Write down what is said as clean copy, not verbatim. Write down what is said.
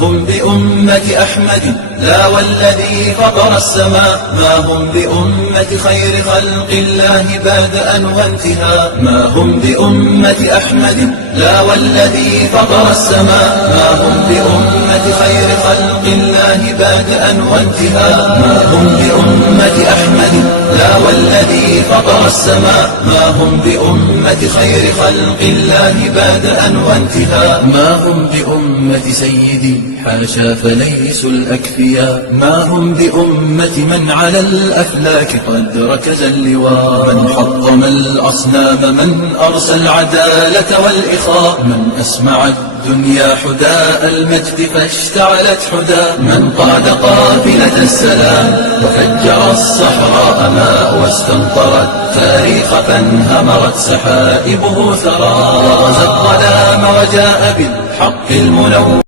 هم بأمة أحمد لا والذي فطر السماء، ما هم بأمة خير خلق الله بادأ وانتهاء. ما هم بأمة أحمد لا والذي فطر السماء، ما هم بأمة خير خلق الله بادأ وانتهاء. ما هم بأمة أحمد لا والذي فطر السماء، ما هم بأمة خير خلق الله بادأ وانتهاء. ما هم بأمة سيدي حاشا فليسوا الأكفياء، ما هم بأمة من على الأفلاك قد ركز اللواء. من حطم الأصنام، من أرسى العدالة والإخاء، من أسمع الدنيا حداء المجد فاشتعلت حدا، من قاد قافلة السلام وفجر الصحراء ماء، واستنطر التاريخ فانهمرت سحائبه ثرى، ورز الظلام وجاء بالحق المنور.